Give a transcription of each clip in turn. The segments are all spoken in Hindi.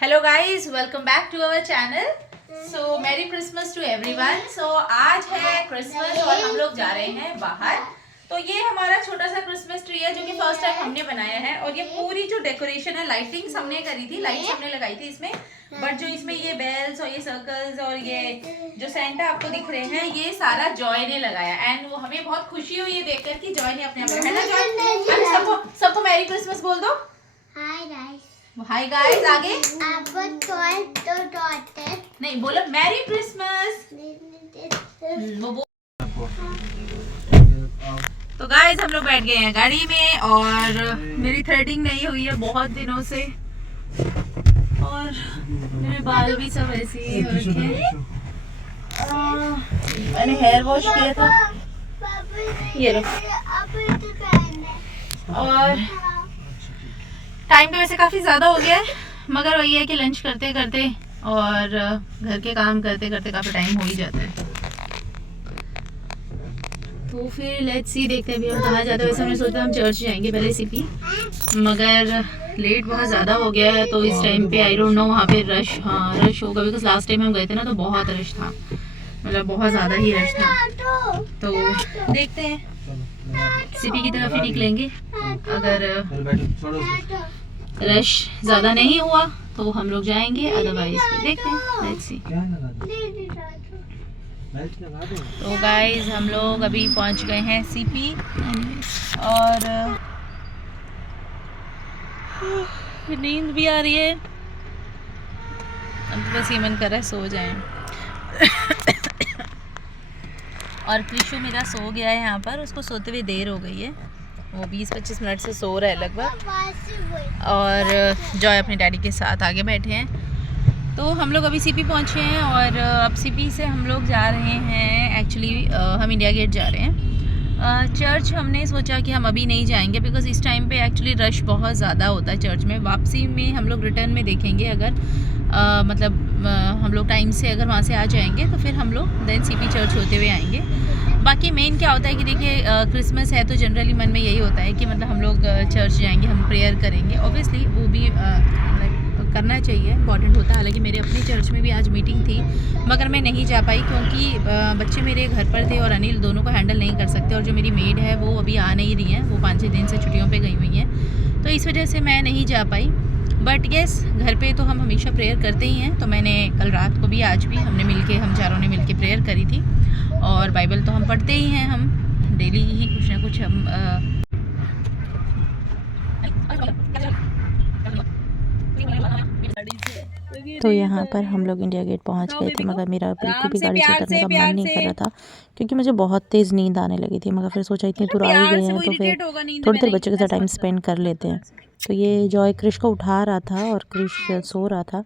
Hello guys, welcome back to our channel. So merry Christmas to everyone. So आज है क्रिसमस और हम लोग जा रहे हैं बाहर। तो ये हमारा छोटा सा क्रिसमस ट्री है जो कि फर्स्ट टाइम हमने बनाया है। और ये पूरी जो डेकोरेशन है, लाइटिंग्स हमने करी थी, लाइट्स हमने लगाई थी इसमें। बट जो इसमें ये बेल्स और ये सर्कल्स और ये जो सेंटा आपको दिख रहे हैं, ये सारा जॉय ने लगाया। एंड वो हमें बहुत खुशी हुई ये देखकर कि जॉय ने अपने आप लगाया है ना जॉय। सबको मैरी क्रिसमस बोल दो। Hi guys. Hi guys. आगे नहीं बोलो मैरी क्रिसमस। तो गाइस हम लोग बैठ गए हैं गाड़ी में और मेरी थ्रेडिंग नहीं हुई है बहुत दिनों से और मेरे बाल भी सब ऐसे ही हो रखे हैं। मैंने हेयर वॉश किया था, ये लो। और टाइम तो वैसे काफ़ी ज़्यादा हो गया है, मगर वही है कि लंच करते करते और घर के काम करते करते काफ़ी टाइम हो ही जाता है। तो फिर लेट्स सी, देखते हैं अभी हम कहाँ जाते हैं। वैसे हमने सोचा हम चर्च जाएंगे पहले सीपी, मगर लेट बहुत ज़्यादा हो गया है। तो इस टाइम पे आई डोंट नो वहाँ पे रश होगा, बिकॉज लास्ट टाइम हम गए थे ना तो बहुत रश था, मतलब बहुत ज़्यादा ही रश था। तो देखते हैं, सीपी की तरफ ही निकलेंगे। अगर रश ज़्यादा नहीं हुआ तो हम लोग जाएंगे, अदरवाइज फिर देखते हैं, लेट्स सी। तो गाइस हम लोग अभी पहुंच गए हैं सीपी और नींद भी आ रही है। अब बस ये मन कर रहा है सो जाएं। और कृषु मेरा सो गया है यहाँ पर, उसको सोते हुए देर हो गई है, वो 20-25 मिनट से सो रहा है लगभग। और जॉय अपने डैडी के साथ आगे बैठे हैं। तो हम लोग अभी सीपी पहुँचे हैं और अब सीपी से हम लोग जा रहे हैं, एक्चुअली हम इंडिया गेट जा रहे हैं। चर्च हमने सोचा कि हम अभी नहीं जाएंगे बिकॉज़ इस टाइम पे एक्चुअली रश बहुत ज़्यादा होता है चर्च में। वापसी में हम लोग रिटर्न में देखेंगे, अगर हम लोग टाइम से अगर वहाँ से आ जाएंगे तो फिर हम लोग देन सीपी चर्च होते हुए आएंगे। बाकी मेन क्या होता है कि देखिए क्रिसमस है तो जनरली मन में यही होता है कि मतलब हम लोग चर्च जाएंगे, हम प्रेयर करेंगे। ऑब्वियसली वो भी करना चाहिए, इंपॉर्टेंट होता है। हालांकि मेरे अपने चर्च में भी आज मीटिंग थी, मगर मैं नहीं जा पाई क्योंकि बच्चे मेरे घर पर थे और अनिल दोनों को हैंडल नहीं कर सकते। और जो मेरी मेड है वो अभी आ नहीं रही है, वो 5-6 दिन से छुट्टियों पे गई हुई हैं, तो इस वजह से मैं नहीं जा पाई। बट येस, घर पे तो हम हमेशा प्रेयर करते ही हैं। तो मैंने कल रात को भी, आज भी हम चारों ने मिल के प्रेयर करी थी। और बाइबल तो हम पढ़ते ही हैं, हम डेली ही कुछ ना कुछ हम तो यहाँ पर हम लोग इंडिया गेट पहुँच गए थे, मगर मेरा बिल्कुल भी गाड़ी से उतरने का मन नहीं कर रहा था क्योंकि मुझे बहुत तेज़ नींद आने लगी थी। मगर फिर सोचा इतनी दूर आ ही गए हैं तो फिर थोड़ी देर बच्चे के साथ टाइम स्पेंड कर लेते हैं। तो ये जॉय क्रिश को उठा रहा था और क्रिश सो रहा था,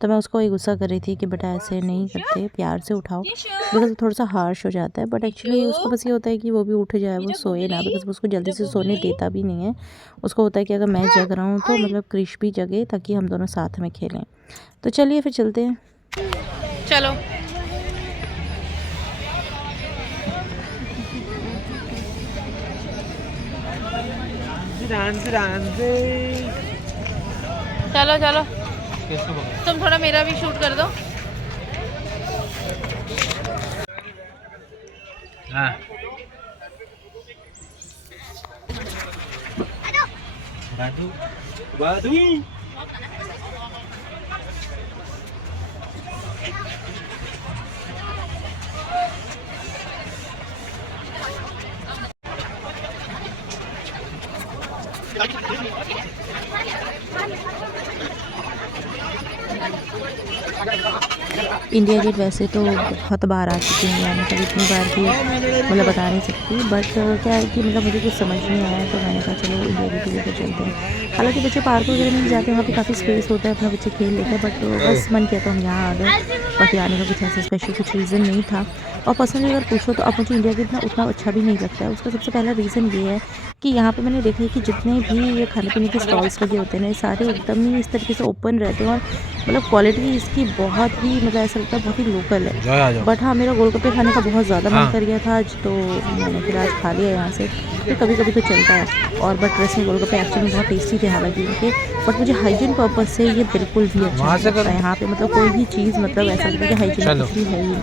तो मैं उसको ये गुस्सा कर रही थी कि बेटा ऐसे नहीं करते, प्यार से उठाओ, बिकॉज थोड़ा सा हार्श हो जाता है। बट एक्चुअली उसको बस ये होता है कि वो भी उठ जाए, वो सोए ना, बिकॉज उसको जल्दी से सोने देता भी नहीं है। उसको होता है कि अगर मैं जग रहा हूँ तो मतलब क्रिश भी जगे ताकि हम दोनों साथ में खेलें। तो चलिए फिर चलते हैं। चलो चलो चलो, तुम थोड़ा मेरा भी शूट कर दो। हाँ। बादू इंडिया गेट वैसे तो बहुत बार आ चुकी हैं, मतलब इतनी बार भी मतलब बता नहीं सकती। बट क्या है कि मतलब मुझे कुछ समझ नहीं आया तो मैंने कहा चलो इंडिया गेट लेकर चलते हैं। हालांकि बच्चे पार्क वगैरह में जाते हैं, वहाँ पे काफ़ी स्पेस होता है, अपना बच्चे खेल लेते हैं। बट बस मन किया तो हम यहाँ आ गए, बाकी आने का कुछ ऐसा स्पेशल कुछ रीज़न नहीं था। और पर्सनली अगर पूछो तो अब मुझे इंडिया गेट ना उतना अच्छा भी नहीं लगता है। उसका सबसे पहला रीज़न ये है कि यहाँ पे मैंने देखा है कि जितने भी ये खाने पीने के स्टॉल्स लगे होते हैं ना, सारे एकदम ही इस तरीके से ओपन रहते हैं और मतलब क्वालिटी इसकी बहुत ही, मतलब ऐसा लगता है बहुत ही लोकल है। बट हाँ, मेरा गोलगप्पे खाने का बहुत ज़्यादा मन कर गया था आज, तो मैंने फिर आज खा लिया यहाँ से। तो कभी कभी तो चलता है। और बट रस में गोलगप्पे एक्चुअली बहुत टेस्टी थे हालांकि इनके, बट मुझे हाइजीन पर्पज से ये बिल्कुल भी अच्छा नहीं लगता है। यहाँ पे मतलब कोई भी चीज़ मतलब ऐसा लगता है कि हाइजीन कुछ भी है ही नहीं।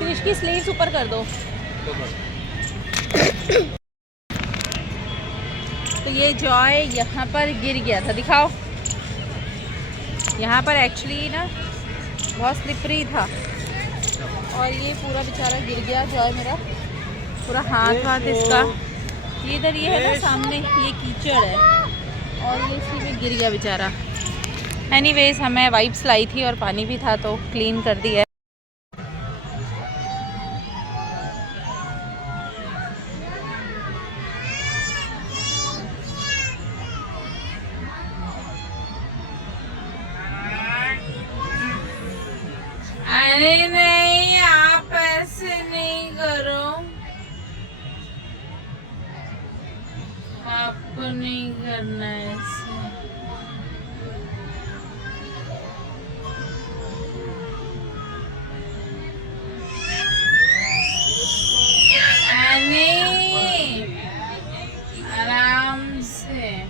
फिश की स्लीव्स ऊपर कर दो। तो ये जॉय यहाँ पर गिर गया था, दिखाओ। यहाँ पर एक्चुअली ना बहुत स्लिपरी था और ये पूरा बेचारा गिर गया जॉय मेरा, पूरा हाथ इसका ये इधर ये है ना सामने, ये कीचड़ है और ये इसी में गिर गया बेचारा। एनीवेज हमें वाइप्स लाई थी और पानी भी था तो क्लीन कर दिया। अरे नहीं, आप ऐसे नहीं करो, आपको नहीं करना है ऐसे। नहीं, आराम से।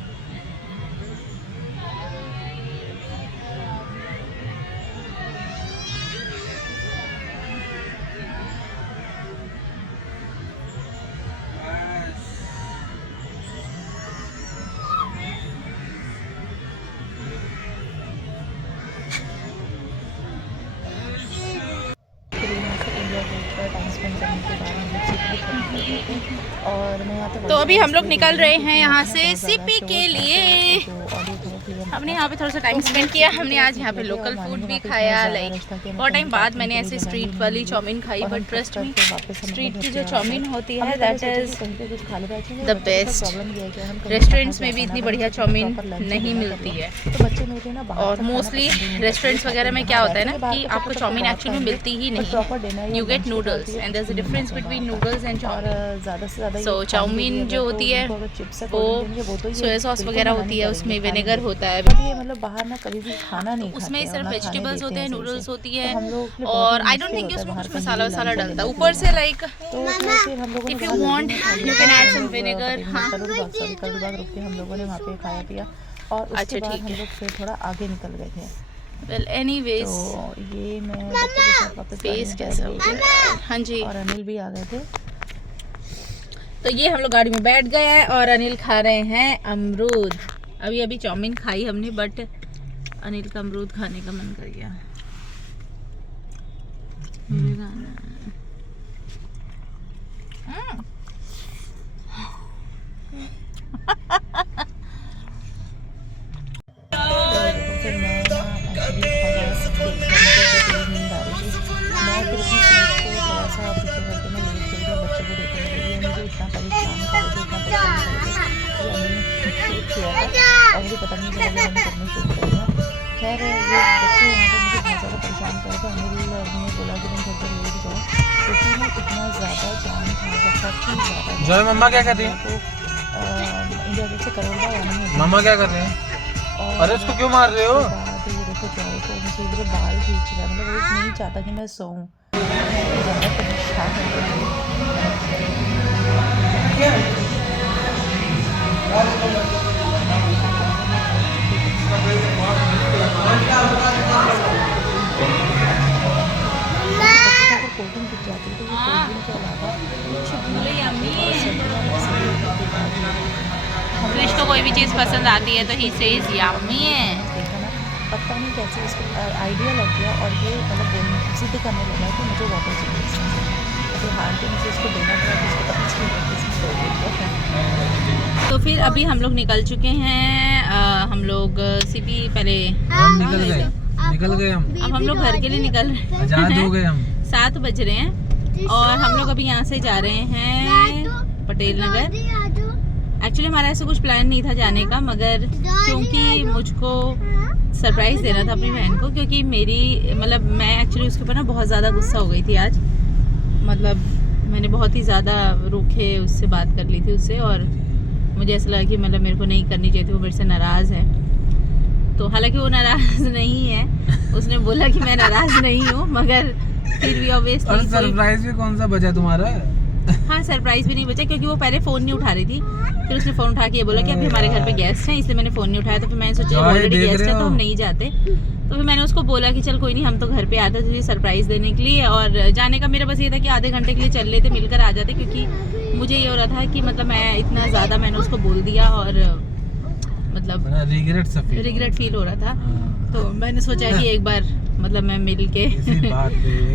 और मैं यहाँ पे तो अभी हम लोग निकल रहे हैं यहाँ से सीपी के लिए। हमने यहाँ पे थोड़ा सा टाइम स्पेंड किया। हमने आज यहाँ पे लोकल फूड भी खाया, लाइक बहुत टाइम बाद मैंने ऐसे स्ट्रीट वाली चाउमीन खाई, बट ट्रस्ट मी स्ट्रीट की जो चाउमीन होती है that is the best. Restaurants में भी इतनी बढ़िया चाउमीन नहीं मिलती है। और मोस्टली रेस्टोरेंट्स वगैरह में क्या होता है ना कि आपको चाउमीन एक्चुअली में मिलती ही नहीं, you get noodles and there is a difference between noodles and chow mein. So chow mein जो होती है वो सोया सॉस वगैरह होती है, उसमें विनेगर होता है, ये मतलब बाहर ना कभी भी खाना नहीं खाते, उसमें सिर्फ वेजिटेबल्स होते हैं, नूडल्स होती है और आई डोंट थिंक उसमें कुछ मसाला वसाला डलता है ऊपर से। Like if you want you can add some vinegar. हाँ सॉरी, कल बाद रुक के हम लोगों ने वहाँ पे खाया पिया और उसके बाद हम लोग फिर थोड़ा आगे निकल गए थे। वेल एनीवेज तो ये मैं बच्चों के साथ वापस फेस कैसा हो गया। हाँ जी, और अनिल भी आ गए थे। तो ये हम लोग गाड़ी में बैठ गए हैं और अनिल खा रहे हैं अमरूद। अभी चाउमीन खाई हमने, बट अनिल का अमरूद खाने का मन कर गया। मुझे पता नहीं चला करने शुरू कर दिया। खैर ये बच्चे यहाँ पे मुझे बहुत ज़्यादा परेशान कर रहे थे। अनिल ने बोला कि मैं घर पर लेट जाओ क्योंकि मैं इतना ज़्यादा जाम था, बहुत ही ज़्यादा। जॉय मम्मा क्या कर रही है? तो इंडिया गेट से करोड़ा आना है। मम्मा क्या कर रहे हैं? अरे इसको क्यों मार रहे हो? तो ये देखो जॉय को मुझे इधर बाल खींच रहा है, मतलब वो नहीं चाहता कि मैं सोऊं। ज़्यादा परेशान क्रिश को कोई भी चीज़ पसंद आती है तो ही सेज यम्मी है। पता नहीं कैसे इसको आइडिया लग गया और ये मतलब जिद करने लगा कि मुझे वाटर चाहिए। तो हार के मुझे इसको देना पड़ा, इसको पता चल। तो फिर अभी हम लोग निकल चुके हैं। हम लोग सीपी पहले हम निकल गए अब हम लोग घर के लिए निकल रहे हैं। आजाद हो गए हम। 7 बज रहे हैं और हम लोग अभी यहाँ से जा रहे हैं पटेल नगर। एक्चुअली हमारा ऐसा कुछ प्लान नहीं था जाने का, मगर क्योंकि मुझको सरप्राइज़ देना था अपनी बहन को, क्योंकि मेरी मतलब मैं एक्चुअली उसके ऊपर ना बहुत ज़्यादा गुस्सा हो गई थी आज। मतलब मैंने बहुत ही ज़्यादा रूखे उससे बात कर ली थी उससे, और मुझे ऐसा लगा कि मतलब मेरे को नहीं करनी चाहिए थी, वो मेरे से नाराज़ है। तो हालांकि वो नाराज़ नहीं है, उसने बोला कि मैं नाराज़ नहीं हूँ, मगर फिर भी ऑब्वियसली। और सरप्राइज भी कौन सा बचा तुम्हारा? हाँ, सरप्राइज भी नहीं बचा, क्योंकि वो पहले फ़ोन नहीं उठा रही थी, फिर उसने फ़ोन उठा के ये बोला कि अभी हमारे घर पे गेस्ट हैं, इसलिए मैंने फ़ोन नहीं उठाया। तो फिर मैंने सोचा ऑलरेडी गेस्ट है तो हम नहीं जाते। तो फिर मैंने उसको बोला कि चल कोई नहीं, हम तो घर पे आते तुझे सरप्राइज़ देने के लिए, और जाने का मेरा बस ये था कि आधे घंटे के लिए चल लेते, मिलकर आ जाते, क्योंकि मुझे ये हो रहा था कि मतलब मैं इतना ज़्यादा मैंने उसको बोल दिया, और मतलब रिग्रेट फील हो रहा था। तो मैंने सोचा कि एक बार मतलब मैं मिल के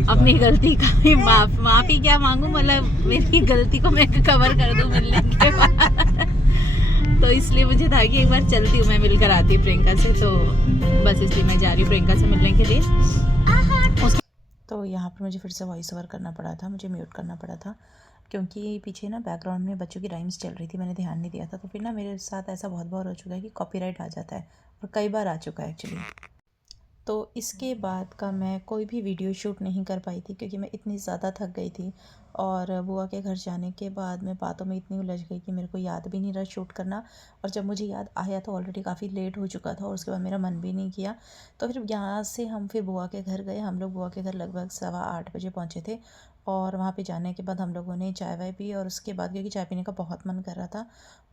अपनी गलती का भी माफ़ी क्या मांगू, मतलब मेरी गलती को मैं कवर कर दूं मिलने के बाद। तो इसलिए मुझे था कि एक बार चलती हूँ, मैं मिलकर आती हूँ प्रियंका से। तो बस इसलिए मैं जा रही हूँ प्रियंका से मिलने के लिए। तो यहाँ पर मुझे फिर से वॉइस ओवर करना पड़ा था, मुझे म्यूट करना पड़ा था, क्योंकि पीछे ना बैकग्राउंड में बच्चों की राइम्स चल रही थी, मैंने ध्यान नहीं दिया था। तो फिर ना मेरे साथ ऐसा बहुत बार हो चुका है कि कॉपीराइट आ जाता है, और कई बार आ चुका है एक्चुअली। तो इसके बाद का मैं कोई भी वीडियो शूट नहीं कर पाई थी, क्योंकि मैं इतनी ज़्यादा थक गई थी, और बुआ के घर जाने के बाद मैं बातों में इतनी उलझ गई कि मेरे को याद भी नहीं रहा शूट करना। और जब मुझे याद आया तो ऑलरेडी काफ़ी लेट हो चुका था, और उसके बाद मेरा मन भी नहीं किया। तो फिर यहाँ से हम फिर बुआ के घर गए। हम लोग बुआ के घर लगभग 8:15 बजे पहुँचे थे, और वहाँ पे जाने के बाद हम लोगों ने चाय वाय पी, और उसके बाद क्योंकि चाय पीने का बहुत मन कर रहा था,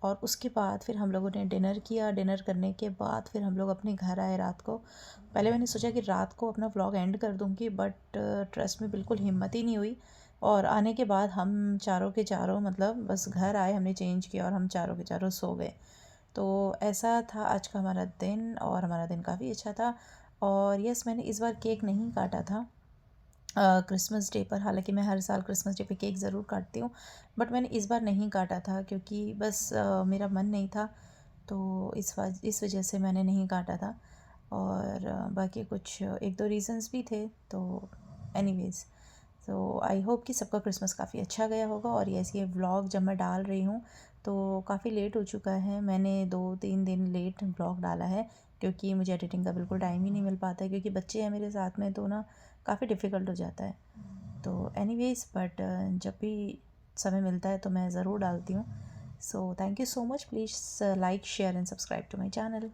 और उसके बाद फिर हम लोगों ने डिनर किया। डिनर करने के बाद फिर हम लोग अपने घर आए रात को। पहले मैंने सोचा कि रात को अपना व्लॉग एंड कर दूँगी, बट ट्रस्ट में बिल्कुल हिम्मत ही नहीं हुई। और आने के बाद हम चारों के चारों मतलब बस घर आए, हमने चेंज किया, और हम चारों के चारों सो गए। तो ऐसा था आज का हमारा दिन, और हमारा दिन काफ़ी अच्छा था। और यस, मैंने इस बार केक नहीं काटा था क्रिसमस डे पर। हालांकि मैं हर साल क्रिसमस डे पे केक ज़रूर काटती हूँ, बट मैंने इस बार नहीं काटा था, क्योंकि बस मेरा मन नहीं था। तो इस वजह से मैंने नहीं काटा था, और बाकी कुछ 1-2 रीज़न्स भी थे। तो एनीवेज़, तो आई होप कि सबका क्रिसमस काफ़ी अच्छा गया होगा। और ये व्लॉग जब मैं डाल रही हूँ तो काफ़ी लेट हो चुका है, मैंने 2-3 दिन लेट व्लॉग डाला है, क्योंकि मुझे एडिटिंग का बिल्कुल टाइम ही नहीं मिल पाता है, क्योंकि बच्चे हैं मेरे साथ में, तो ना काफ़ी डिफ़िकल्ट हो जाता है। तो एनीवेज़, बट जब भी समय मिलता है तो मैं ज़रूर डालती हूँ। So thank you so much, please like, share and subscribe to my channel.